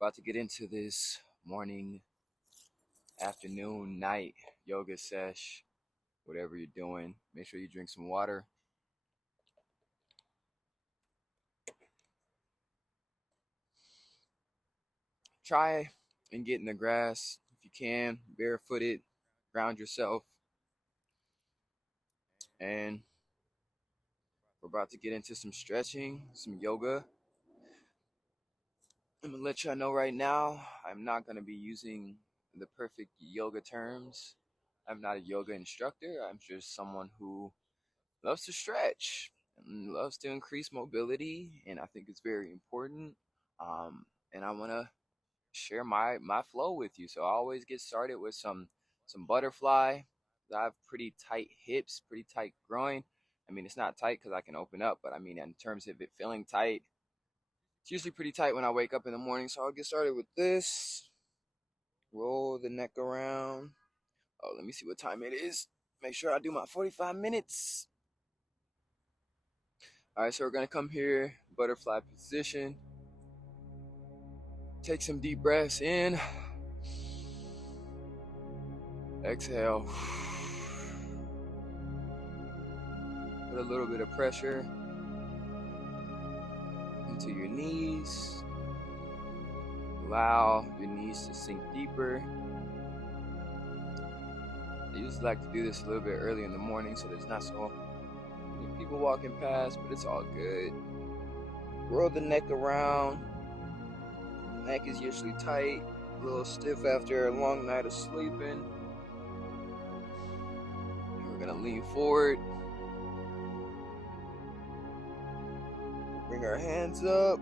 About to get into this morning, afternoon, night yoga sesh. Whatever you're doing, make sure you drink some water. Try and get in the grass if you can, barefooted, ground yourself. And we're about to get into some stretching, some yoga. I'm gonna let y'all know right now, I'm not gonna be using the perfect yoga terms. I'm not a yoga instructor. I'm just someone who loves to stretch and loves to increase mobility, and I think it's very important. And I want to share my flow with you. So I always get started with some butterfly. I have pretty tight hips, pretty tight groin. I mean, it's not tight because I can open up, but I mean, in terms of it feeling tight, it's usually pretty tight when I wake up in the morning. So I'll get started with this. Roll the neck around. Oh, let me see what time it is. Make sure I do my 45 minutes. All right, so we're gonna come here, butterfly position. Take some deep breaths in. Exhale. Put a little bit of pressure into your knees. Allow your knees to sink deeper. I usually like to do this a little bit early in the morning so there's not so many people walking past, but it's all good. Roll the neck around. The neck is usually tight, a little stiff after a long night of sleeping. And we're gonna lean forward. Bring our hands up.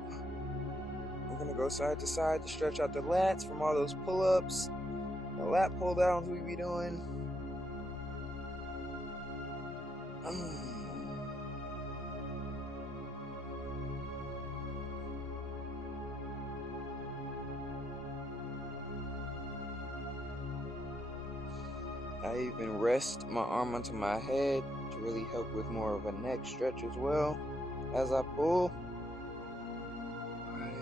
We're gonna go side to side to stretch out the lats from all those pull-ups. The lat pull downs we be doing. I even rest my arm onto my head to really help with more of a neck stretch as well as I pull. Alright.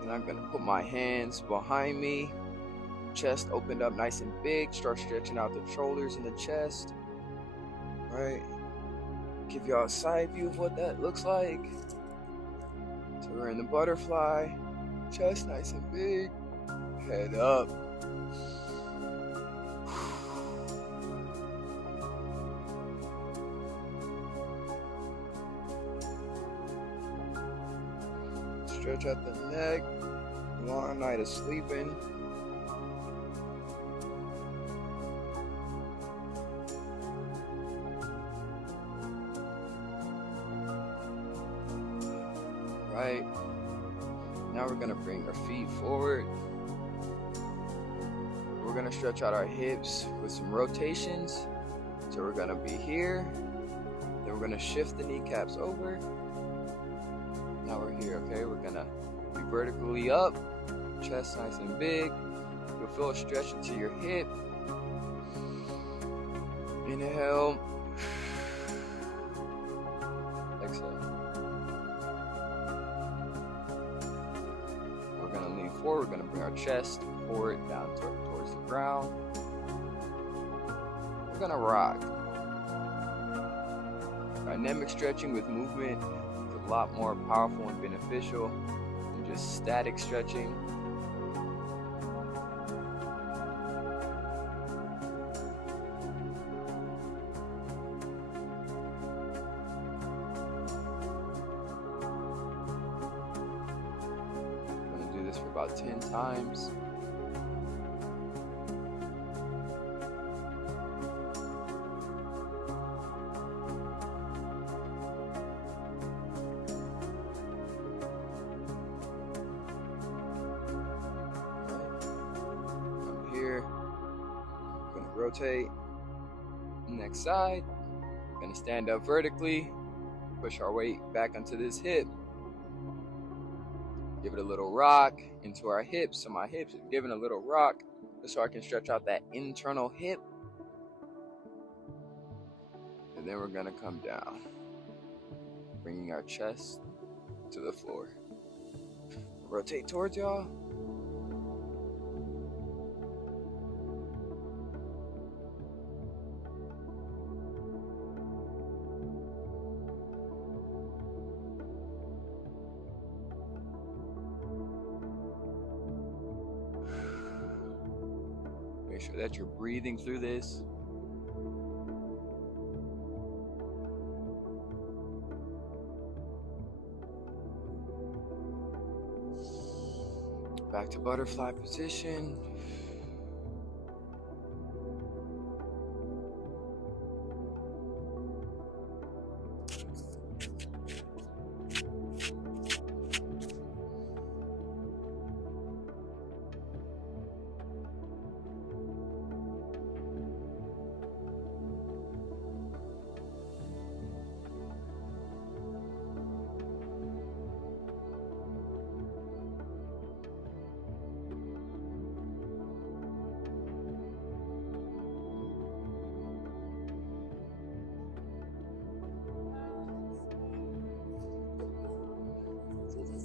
And I'm gonna put my hands behind me. Chest opened up nice and big. Start stretching out the shoulders and the chest. Right. Give y'all a side view of what that looks like. So we're in the butterfly. Chest nice and big. Head up. Stretch out the neck. Long night of sleeping. Right. Now we're gonna bring our feet forward. We're gonna stretch out our hips with some rotations. So we're gonna be here. Then we're gonna shift the kneecaps over. Now we're here, okay? We're gonna be vertically up. Chest nice and big. You'll feel a stretch into your hip. Inhale. Exhale. We're gonna lean forward. We're gonna bring our chest forward, down towards the ground. We're gonna rock. Dynamic stretching with movement is a lot more powerful and beneficial than just static stretching. For about 10 times. I'm here. I'm gonna rotate. Next side. We're gonna stand up vertically. Push our weight back onto this hip. Give it a little rock into our hips. So my hips are giving a little rock so I can stretch out that internal hip. And then we're gonna come down, bringing our chest to the floor. Rotate towards y'all. Make sure that you're breathing through this. Back to butterfly position.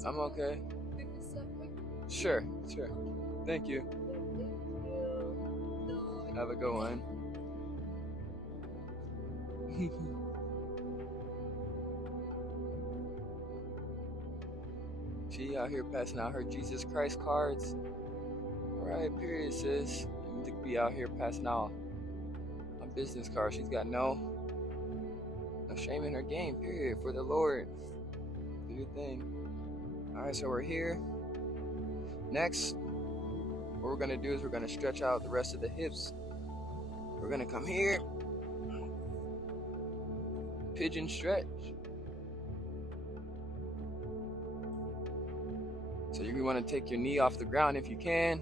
I'm okay. Sure. Thank you. Have a good one. She out here passing out her Jesus Christ cards. Alright, period, sis. You need to be out here passing out on business cards. She's got no shame in her game, period, for the Lord. Do your thing. Alright, so we're here. Next, what we're going to do is we're going to stretch out the rest of the hips. We're going to come here. Pigeon stretch. So you want to take your knee off the ground if you can.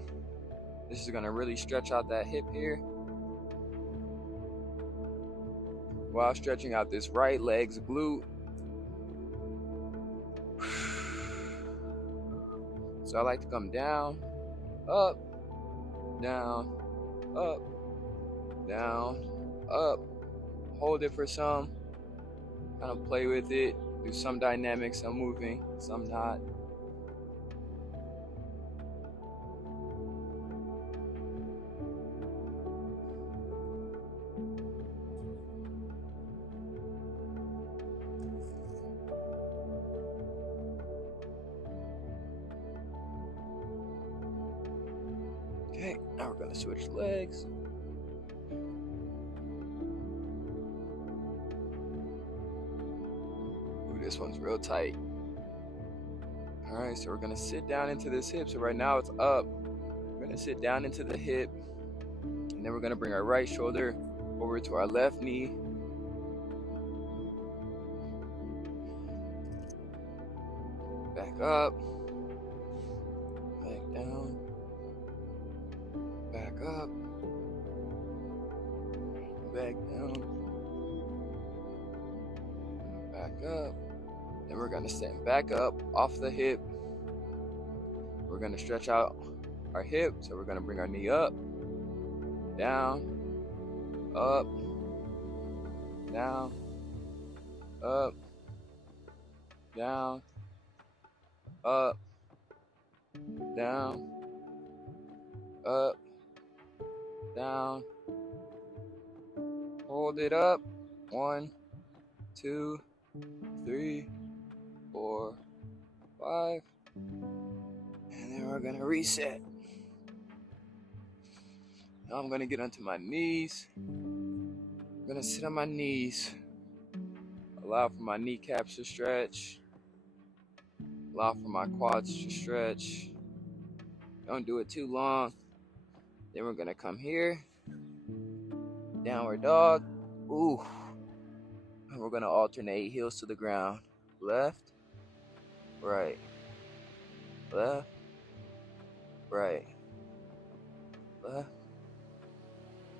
This is going to really stretch out that hip here, while stretching out this right leg's glute. So I like to come down, up, down, up, down, up. Hold it for some. Kind of play with it. Do some dynamics, some moving, some not. Okay, now we're gonna switch legs. Ooh, this one's real tight. All right, so we're gonna sit down into this hip. So right now it's up. We're gonna sit down into the hip, and then we're gonna bring our right shoulder over to our left knee. Back up, back down, back up, back down, back up. Then we're gonna stand back up off the hip. We're gonna stretch out our hip, so we're gonna bring our knee up, down, up, down, up, down, up, down, up, down. Hold it up. 1, 2, 3, 4, 5. And then we're gonna reset. Now I'm gonna get onto my knees. I'm gonna sit on my knees. Allow for my kneecaps to stretch. Allow for my quads to stretch. Don't do it too long. Then we're gonna come here. Downward dog. Ooh. And we're gonna alternate heels to the ground. Left, right, left, right, left,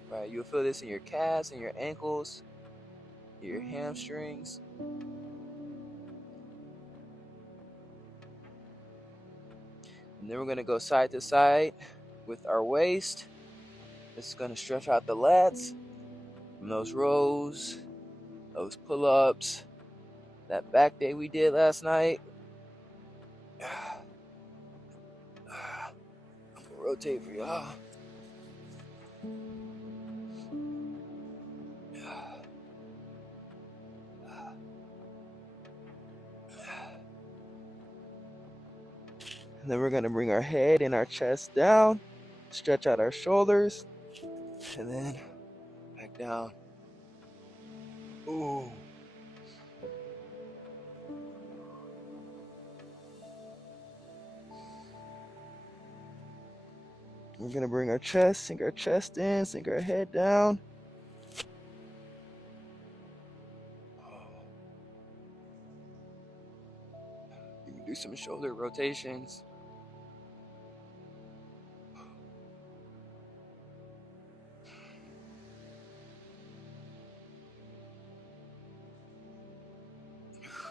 right. You'll feel this in your calves and your ankles, your hamstrings. And then we're gonna go side to side with our waist. This is gonna stretch out the lats from those rows, those pull-ups, that back day we did last night. rotate for y'all. And then we're gonna bring our head and our chest down, stretch out our shoulders, and then back down. Ooh. We're gonna bring our chest, sink our chest in, sink our head down. You can do some shoulder rotations.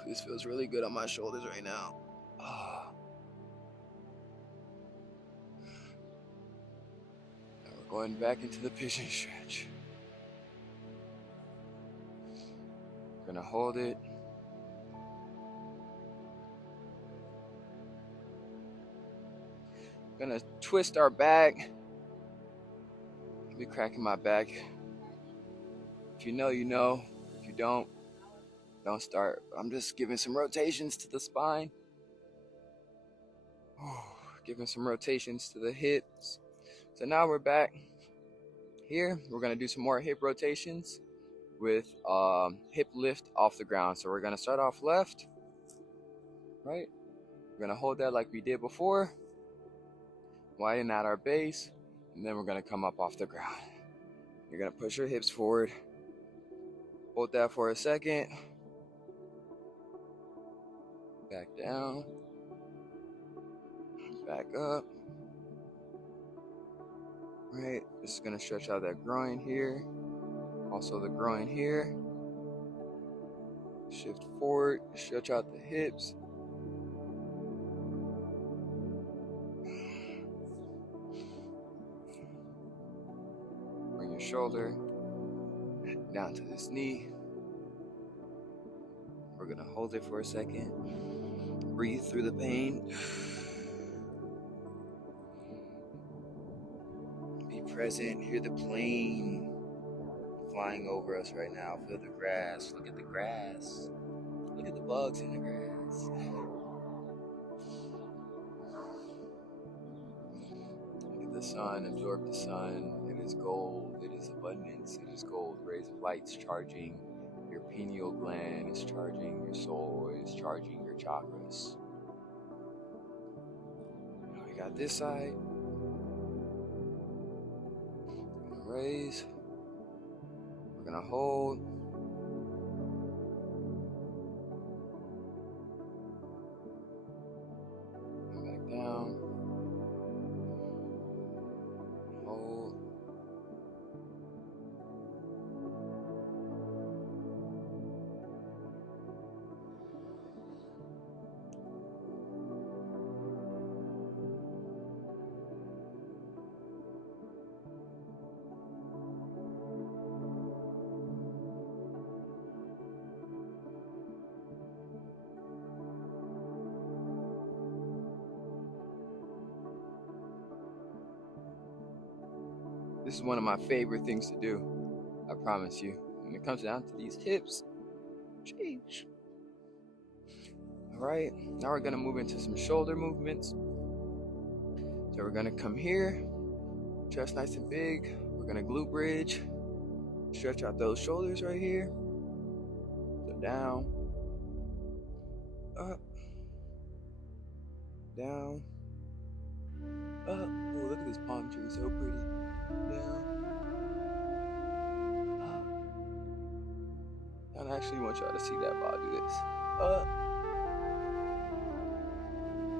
This feels really good on my shoulders right now. Now we're going back into the pigeon stretch. We're gonna hold it. We're gonna twist our back. I'll be cracking my back. If you know, you know. If you don't start. I'm just giving some rotations to the spine. Giving some rotations to the hips. So now we're back here. We're gonna do some more hip rotations with hip lift off the ground. So we're gonna start off left, right? We're gonna hold that like we did before. Widen out our base, and then we're gonna come up off the ground. You're gonna push your hips forward. Hold that for a second. Back down. Back up. Right, this is gonna stretch out that groin here. Also the groin here. Shift forward, stretch out the hips. Bring your shoulder down to this knee. We're gonna hold it for a second. Breathe through the pain. Be present, hear the plane flying over us right now. Feel the grass, look at the grass. Look at the bugs in the grass. Look at the sun, absorb the sun. It is gold, it is abundance, it is gold. Rays of light's charging your pineal gland, is charging your soul, is charging your chakras. Now we got this side. We're gonna raise. We're gonna hold. Come back down. Hold. This is one of my favorite things to do, I promise you. When it comes down to these hips, sheesh. All right, now we're gonna move into some shoulder movements. So we're gonna come here, chest nice and big. We're gonna glute bridge, stretch out those shoulders right here. So down, up, down, up. Oh, look at this palm tree, so pretty. Down, up. I don't actually want y'all to see that while I do this. Up.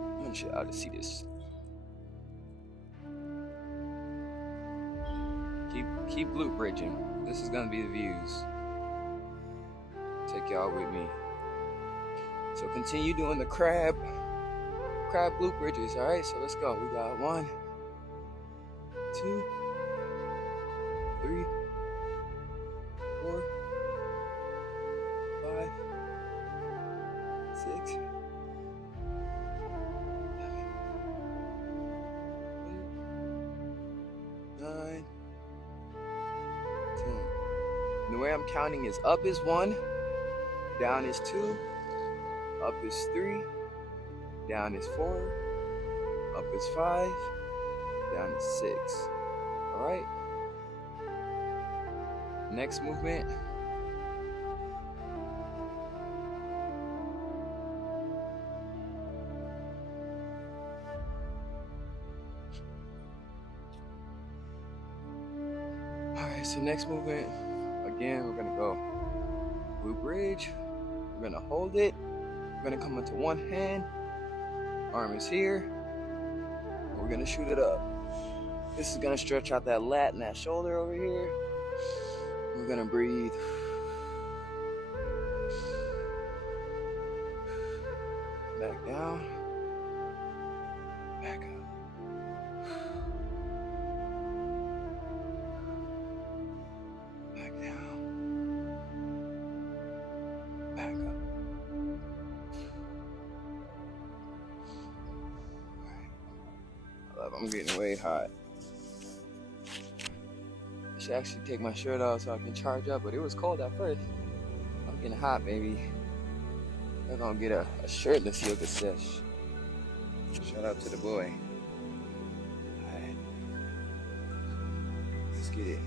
I want y'all to see this. Keep glute bridging. This is gonna be the views. Take y'all with me. So continue doing the crab glute bridges. All right, so let's go. We got 1, 2, 3, 4, 5, 6, 7, 8, the way I'm counting is up is 1, down is 2, up is 3, down is 4, up is 5, down is 6. Alright? Next movement. Alright, so next movement, again, we're gonna go glute bridge. We're gonna hold it. We're gonna come into one hand. Arm is here. We're gonna shoot it up. This is gonna stretch out that lat and that shoulder over here. We're gonna breathe. Back down. Back up. Back down. Back up. Alright. I'm getting way hot. I should actually take my shirt off so I can charge up, but it was cold at first. I'm getting hot, baby. We're gonna get a shirtless yoga sesh. Shout out to the boy. Alright. Let's get it.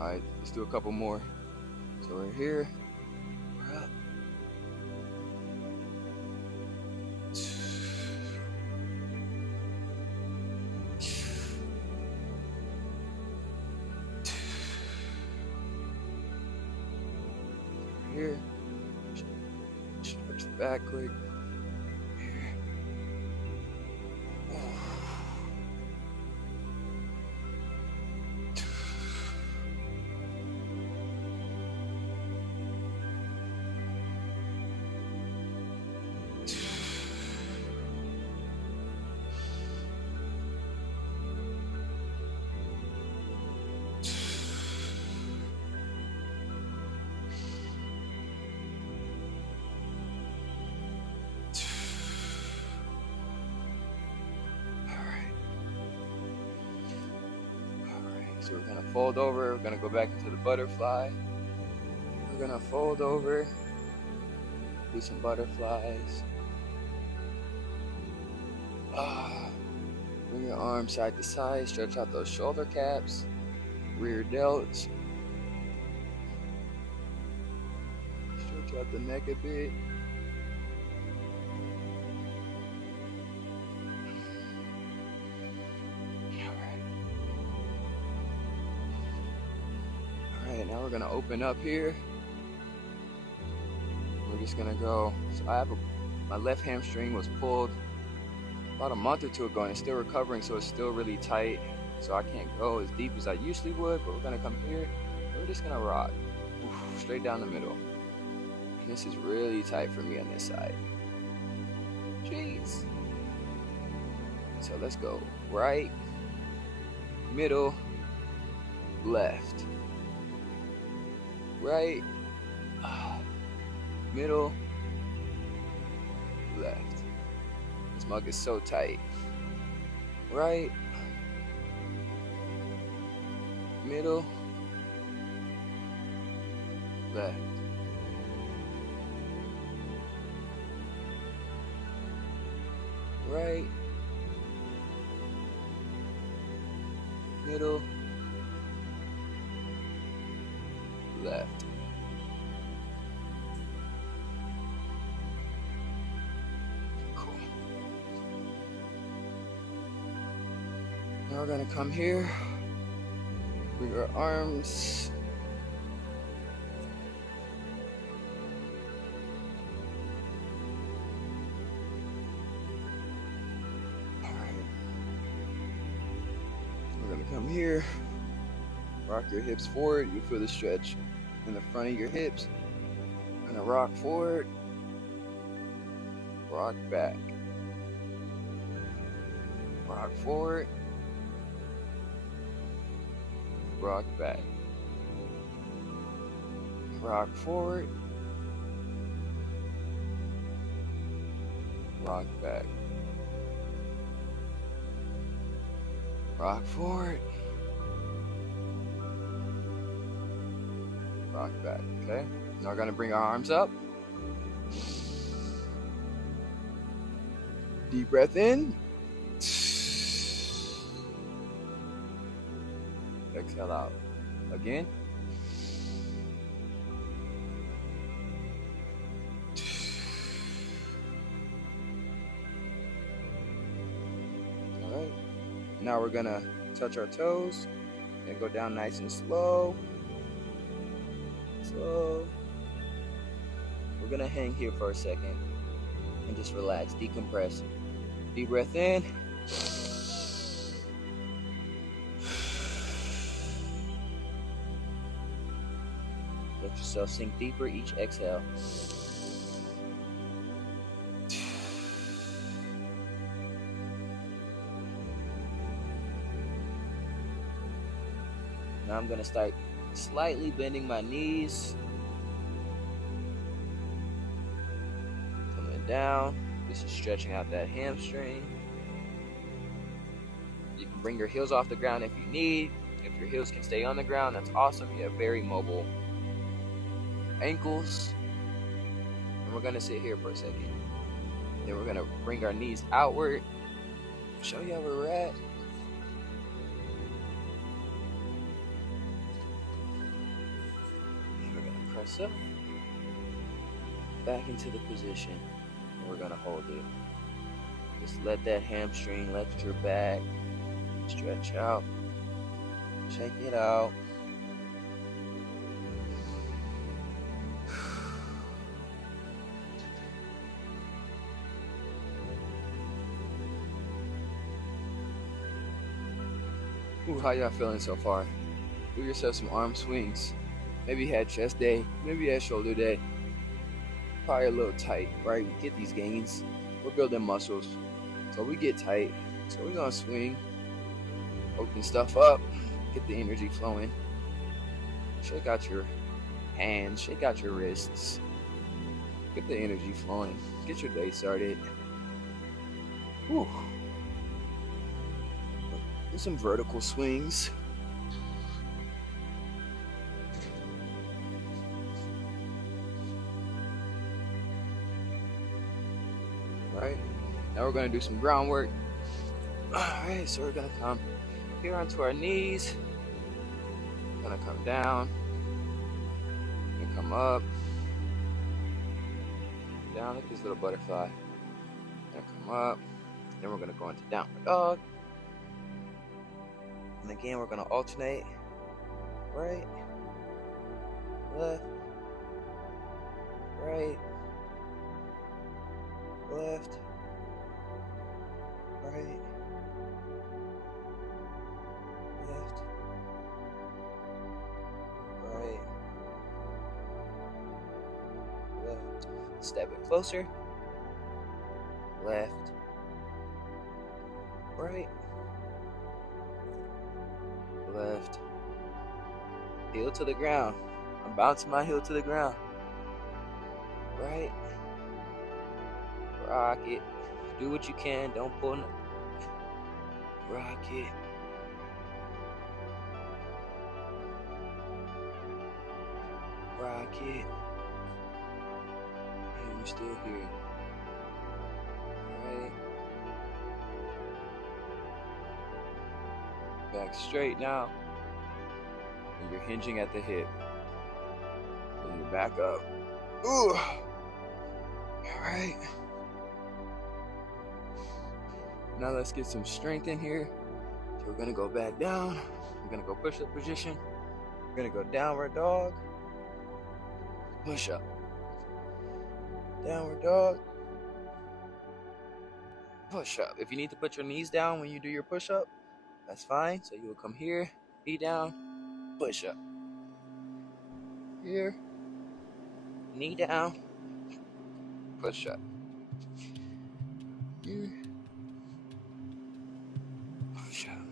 Alright, let's do a couple more. So we're here. We're up. Here, stretch back quick. Here. So we're gonna fold over, we're gonna go back into the butterfly. We're gonna fold over, do some butterflies. Bring your arms side to side, stretch out those shoulder caps, rear delts. Stretch out the neck a bit. Now we're gonna open up here. We're just gonna go. So my left hamstring was pulled about a month or two ago, and it's still recovering, so it's still really tight. So I can't go as deep as I usually would. But we're gonna come here, and we're just gonna rock straight down the middle. And this is really tight for me on this side. Jeez. So let's go right, middle, left. Right, middle, left. This mug is so tight. Right, middle, left. Right, middle, left. Cool. Now we're gonna come here. Bring our arms. All right. We're gonna come here. Rock your hips forward. You feel the stretch in the front of your hips. Gonna rock forward, rock back, rock forward, rock back, rock forward, rock back, rock forward, rock back, okay? Now we're gonna bring our arms up. Deep breath in. Exhale out. Again. All right. Now we're gonna touch our toes and go down nice and slow. Slow. We're gonna hang here for a second and just relax, decompress. Deep breath in. Let yourself sink deeper each exhale. Now I'm gonna start slightly bending my knees. Coming down. This is stretching out that hamstring. You can bring your heels off the ground if you need. If your heels can stay on the ground, that's awesome. You have very mobile ankles. And we're gonna sit here for a second. Then we're gonna bring our knees outward. Show you where we're at. We're gonna press up, back into the position, and we're gonna hold it. Just let that hamstring, let your back stretch out. Shake it out. Ooh, how y'all feeling so far? Do yourself some arm swings. Maybe you had chest day, maybe you had shoulder day. Probably a little tight, right? We get these gains. We're building muscles, so we get tight. So we're gonna swing, open stuff up, get the energy flowing. Shake out your hands, shake out your wrists. Get the energy flowing. Get your day started. Whew. Do some vertical swings. Right, now we're gonna do some groundwork. Alright, so we're gonna come here onto our knees. We're gonna come down. We're gonna come up. Down like this little butterfly. We're gonna come up. Then we're gonna go into downward dog. And again, we're gonna alternate. Right, left, right, left, right, left, right, left. Step it closer. Left, right, left. Heel to the ground. I'm bouncing my heel to the ground. Right. Rock it. Do what you can. Don't pull. Rock it. Rock it. And we're still here. Right. Back straight now. And you're hinging at the hip. And you're back up. Ooh. Alright. Now let's get some strength in here. So we're gonna go back down. We're gonna go push up position. We're gonna go downward dog. Push up. Downward dog. Push up. If you need to put your knees down when you do your push up, that's fine. So you will come here, knee down, push up. Here, knee down, push up. Here, push up.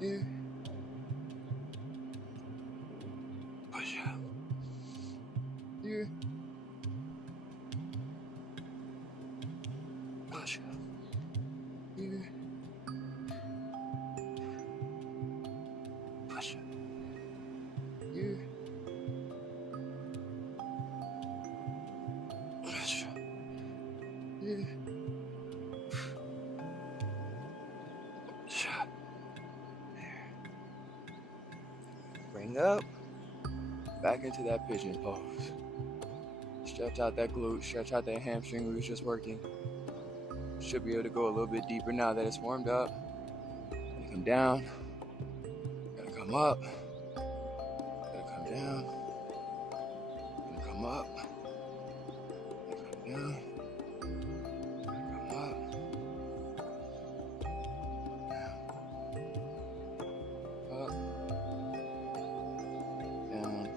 Here, push up. Here, push up. Here, push up. Here, Breathe. Bring up. Back into that pigeon pose. Stretch out that glute, stretch out that hamstring we was just working. Should be able to go a little bit deeper now that it's warmed up. Gonna come down. Gonna come up. Gonna come down. Gonna come up. Gonna come down. Gonna come up. Up. Down.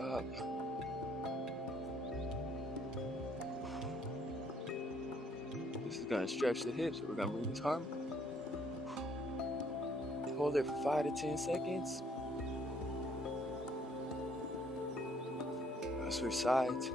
Up. This is gonna stretch the hips. We're gonna bring this arm. Hold it for 5 to 10 seconds. Switch sides.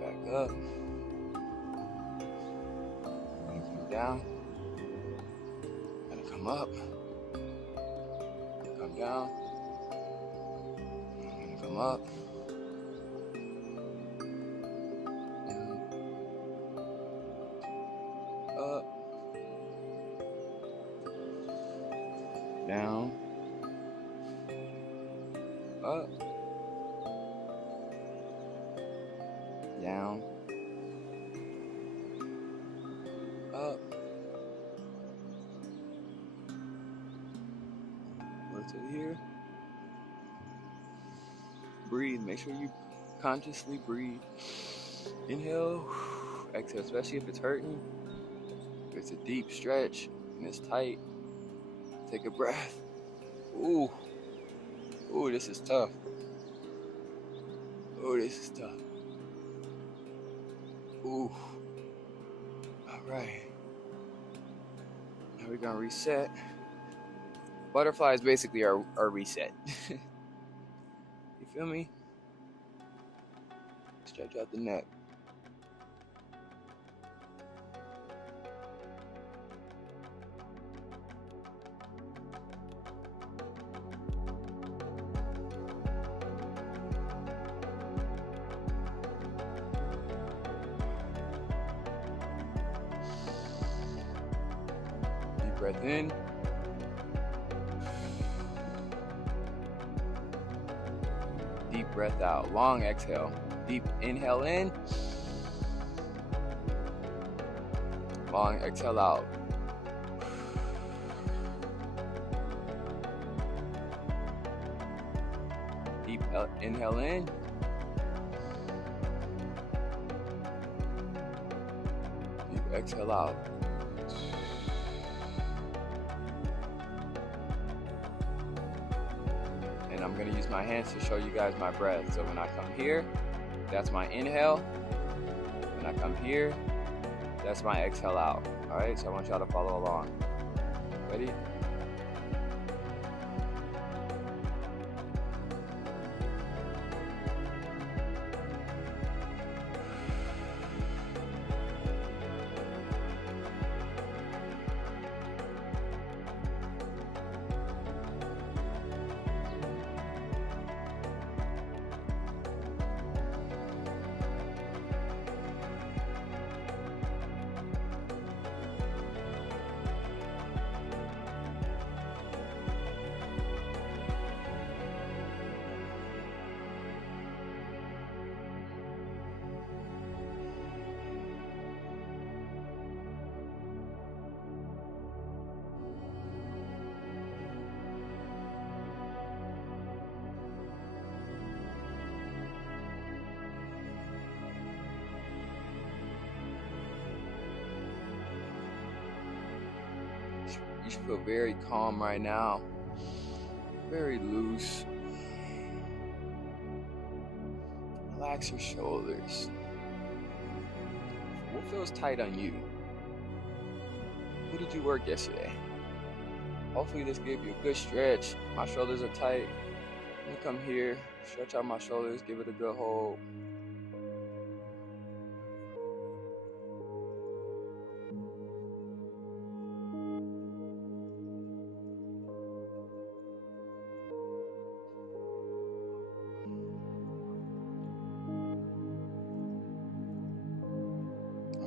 Back up. Gonna come down. Gonna come up. Come down. Gonna come up. Up. Down. Up. Down. Up. Work to here. Breathe. Make sure you consciously breathe. Inhale. Exhale, especially if it's hurting. If it's a deep stretch and it's tight, take a breath. Ooh. Ooh, this is tough. Ooh, this is tough. Ooh. All right. Now we're gonna reset. Butterfly is basically our reset. You feel me? Stretch out the neck. Deep breath in. Deep breath out. Long exhale. Deep inhale in. Long exhale out. Deep inhale in. Deep exhale out. And I'm going to use my hands to show you guys my breath. So when I come here, that's my inhale. When I come here, that's my exhale out. All right, so I want y'all to follow along. Ready? You should feel very calm right now, very loose. Relax your shoulders. What feels tight on you? Who did you work yesterday? Hopefully this gave you a good stretch. My shoulders are tight. Let me come here, stretch out my shoulders, give it a good hold.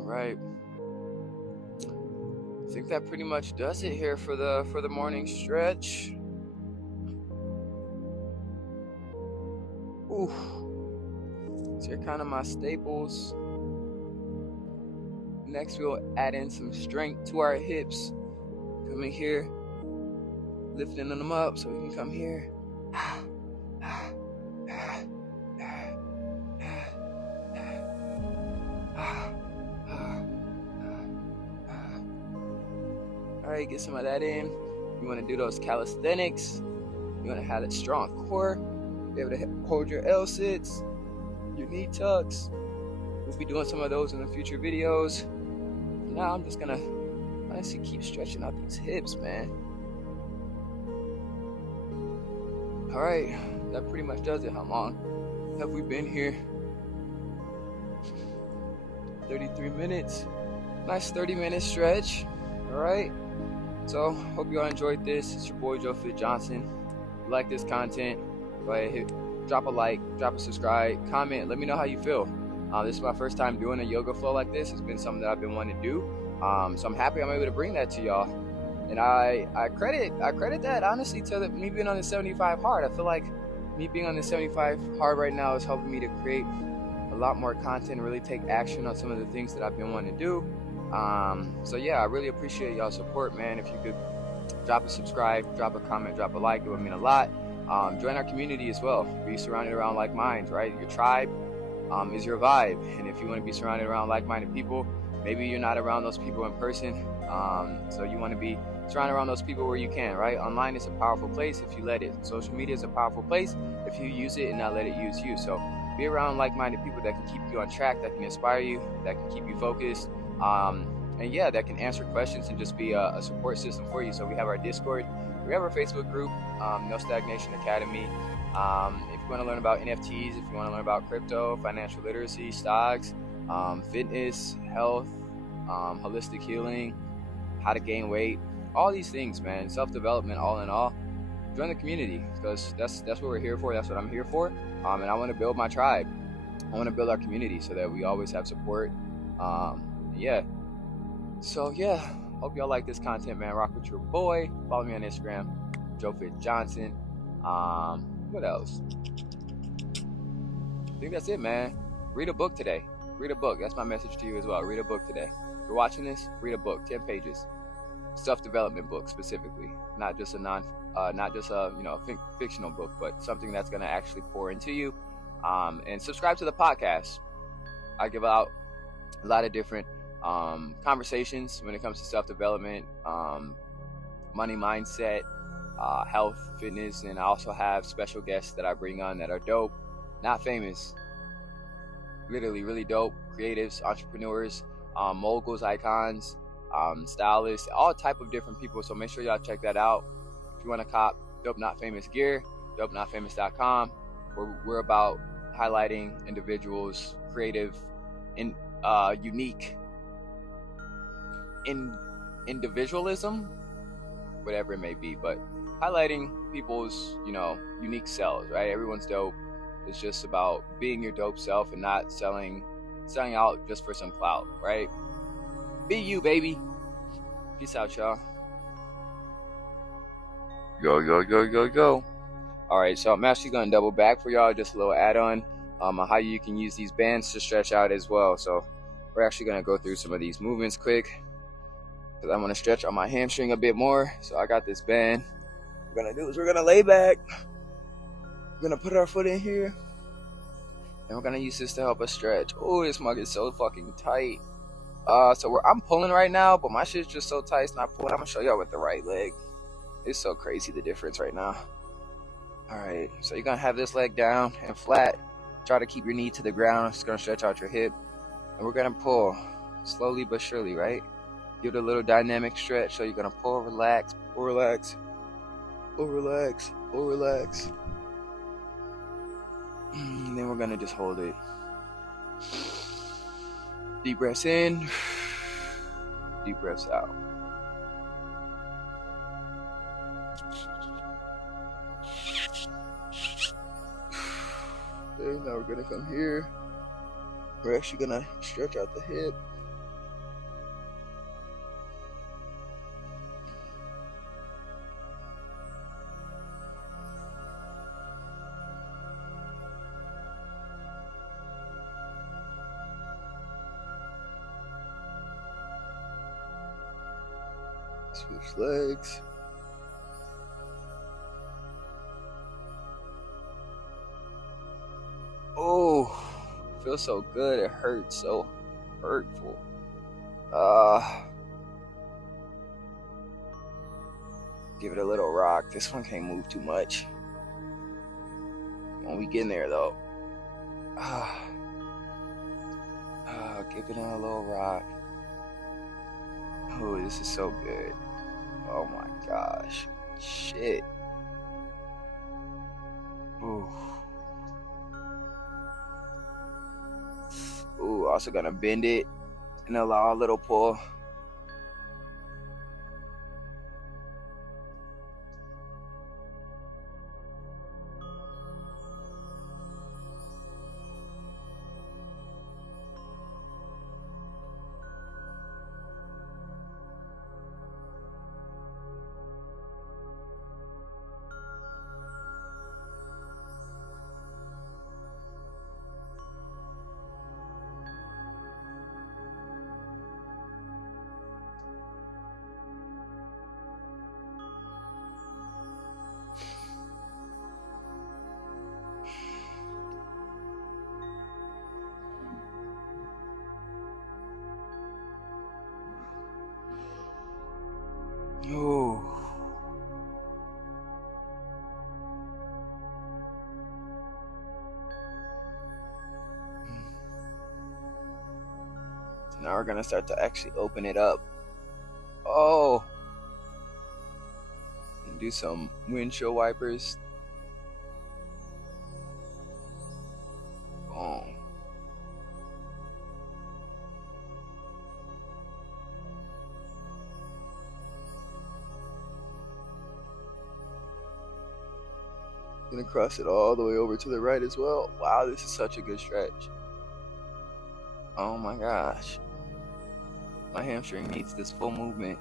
right. I think that pretty much does it here for the morning stretch. Ooh. So here are kind of my staples. Next, we'll add in some strength to our hips. Coming here, lifting them up so we can come here. All right, get some of that in. You want to do those calisthenics. You want to have that strong core. Be able to hold your L sits, your knee tucks. We'll be doing some of those in the future videos. Now I'm just gonna honestly keep stretching out these hips, man. All right, that pretty much does it. How long have we been here? 33 minutes. Nice 30-minute stretch. All right. So hope you all enjoyed this. It's your boy Joe Fit Johnson. If you like this content, go ahead, drop a like, drop a subscribe, comment. Let me know how you feel. This is my first time doing a yoga flow like this. It's been something that I've been wanting to do. So I'm happy I'm able to bring that to y'all. And I credit that honestly to me being on the 75 hard. I feel like me being on the 75 hard right now is helping me to create a lot more content, really take action on some of the things that I've been wanting to do. So yeah, I really appreciate y'all's support, man. If you could drop a subscribe, drop a comment, drop a like, it would mean a lot. Join our community as well. Be surrounded around like minds, right? Your tribe is your vibe. And if you want to be surrounded around like-minded people, maybe you're not around those people in person. So you want to be surrounded around those people where you can, right? Online is a powerful place if you let it. Social media is a powerful place if you use it and not let it use you. So be around like-minded people that can keep you on track, that can inspire you, that can keep you focused. And yeah, that can answer questions and just be a support system for you. So we have our Discord, we have our Facebook group, No Stagnation Academy. If you want to learn about NFTs, if you want to learn about crypto, financial literacy, stocks, fitness, health, holistic healing, how to gain weight, all these things, man, self-development, all in all, join the community, because that's what we're here for. That's what I'm here for. And I want to build my tribe. I want to build our community so that we always have support. Yeah. So yeah, hope y'all like this content, man. Rock with your boy. Follow me on Instagram, Joe Fit Johnson. What else? I think that's it, man. Read a book today. Read a book. That's my message to you as well. Read a book today. If you're watching this, read a book, 10 pages. Self-development book specifically, not just a fictional book, but something that's going to actually pour into you. And subscribe to the podcast. I give out a lot of different conversations when it comes to self-development, money mindset, health, fitness, and I also have special guests that I bring on that are dope, not famous, literally really dope, creatives, entrepreneurs, moguls, icons, stylists, all type of different people. So make sure y'all check that out. If you want to cop Dope Not Famous gear, dopenotfamous.com. We're about highlighting individuals, creative, and unique in individualism, whatever it may be, but highlighting people's, unique selves, right? Everyone's dope. It's just about being your dope self and not selling out just for some clout, right? Be you, baby. Peace out, y'all. Go. All right, so I'm actually going to double back for y'all, just a little add-on on how you can use these bands to stretch out as well. So we're actually going to go through some of these movements quick because I want to stretch on my hamstring a bit more. So I got this band. What we're going to do is we're going to lay back. We're going to put our foot in here. And we're going to use this to help us stretch. Oh, this mug is so fucking tight. So I'm pulling right now, but my shit's just so tight, it's not pulling. I'm going to show y'all with the right leg. It's so crazy, the difference right now. All right, so you're going to have this leg down and flat. Try to keep your knee to the ground. It's going to stretch out your hip. And we're going to pull slowly but surely, right? Give it a little dynamic stretch. So you're going to pull, relax, pull, relax, pull, relax, pull, relax. And then we're going to just hold it. Deep breaths in, deep breaths out. Okay, now we're gonna come here. We're actually gonna stretch out the hip. Switch legs. Oh, feels so good. It hurts so hurtful. Give it a little rock. This one can't move too much. When we get in there though. Give it a little rock. Oh, this is so good. Oh my gosh. Shit. Ooh. Ooh, also gonna bend it and allow a little pull. Ooh. So now we're gonna start to actually open it up. Oh. And do some windshield wipers. Boom. Gonna cross it all the way over to the right as well. Wow, this is such a good stretch. Oh my gosh. My hamstring needs this full movement.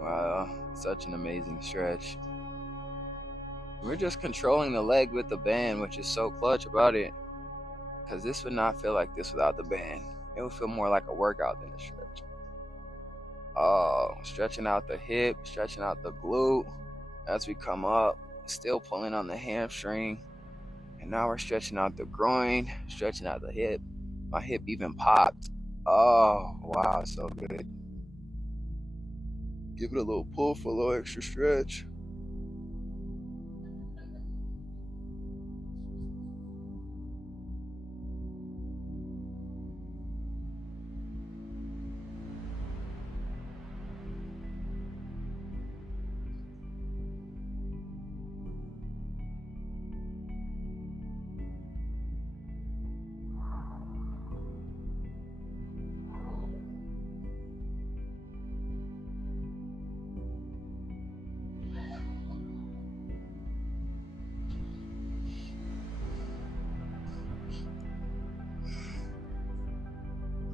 Wow, such an amazing stretch. We're just controlling the leg with the band, which is so clutch about it. Because this would not feel like this without the band. It would feel more like a workout than a stretch. Oh, stretching out the hip, stretching out the glute as we come up. Still pulling on the hamstring. And now we're stretching out the groin, stretching out the hip. My hip even popped. Oh, wow, so good. Give it a little pull for a little extra stretch.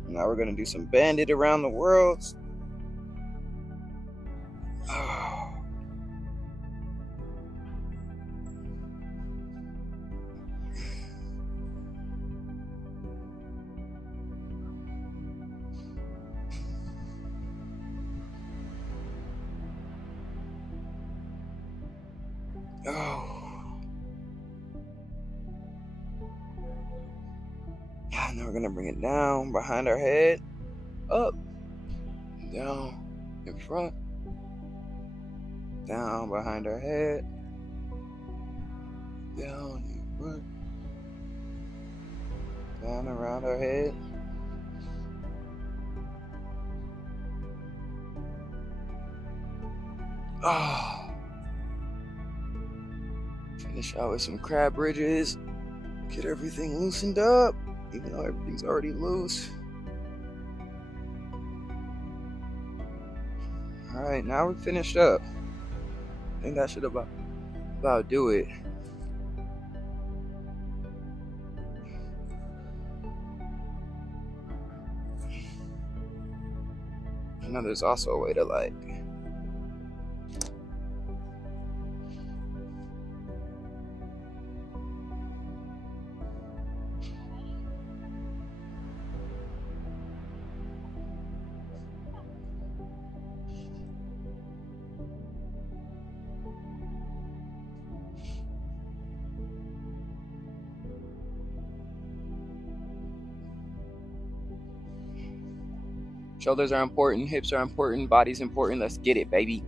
Now we're going to do some banded around the world. And then we're gonna bring it down behind our head, up, down, in front, down behind our head, down in front, down around our head. Oh. Finish out with some crab bridges. Get everything loosened up, even though everything's already loose. Alright, now we're finished up. I think that should about do it. I know there's also a way to like shoulders are important, hips are important, body's important. Let's get it, baby.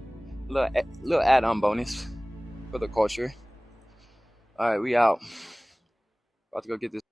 Little add-on bonus for the culture. All right, we out. About to go get this.